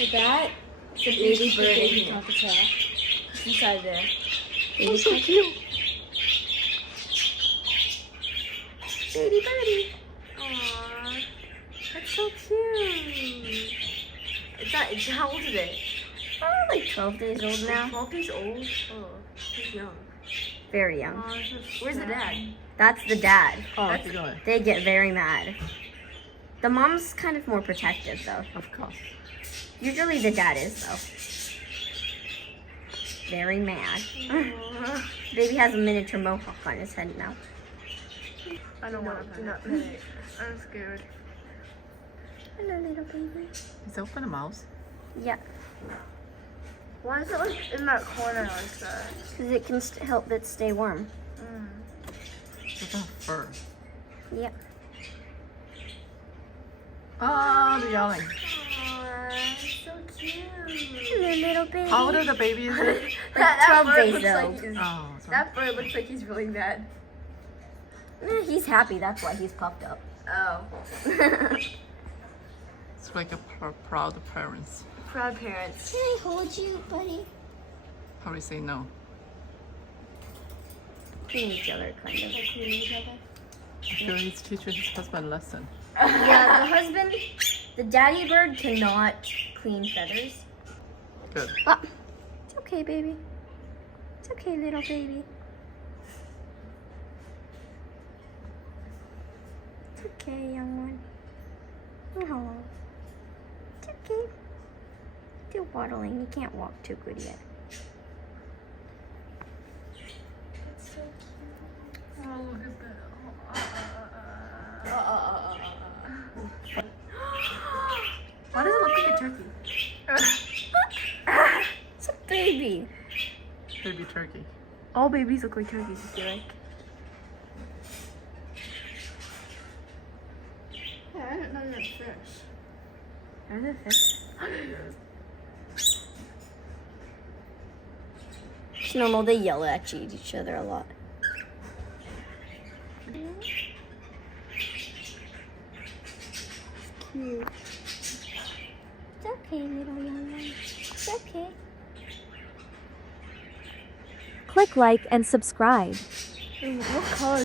So that is a baby bird and cockatiel. It's inside there. Oh, so cute. Baby birdie. Aww. That's so cute. How old is it? Oh, like 12 days old now. 12 days old? Oh, he's young. Very young. Aw, where's the dad? That's the dad. Oh, They get very mad. The mom's kind of more protective, though. of course. Usually the dad is, though. Very mad. Baby has a miniature mohawk on his head now. I don't want to pet it. I'm scared. Hello, little baby. Is that open a mouse? Yeah, Why is it like in that corner like that? because it can help it stay warm. Look at fur. Yeah. Oh, they're yelling. Aww, so cute. Hello, little baby. How old is the baby? Is it? Like 12 bird days looks old. like Oh, sorry. that bird looks like he's really mad. He's happy, that's why he's puffed up. Oh. It's like a proud parents. Proud parents. Can I hold you, buddy? Probably say no. Clean each other, kind of. I feel he's teaching his husband a lesson. Yeah, the husband, the daddy bird cannot clean feathers. Good. Oh, it's okay, baby. It's okay, little baby. It's okay, young one. Oh, it's okay. Still waddling. You can't walk too good yet. That's so cute. Oh, look at that. Why does it look like a turkey? It's a baby. Baby turkey. All babies look like turkeys, I feel like. Yeah, I didn't know you had fish. Are there fish? It's normal. They yell at each other a lot. Cute. It's okay, little young one. It's okay. Click like and subscribe. What color?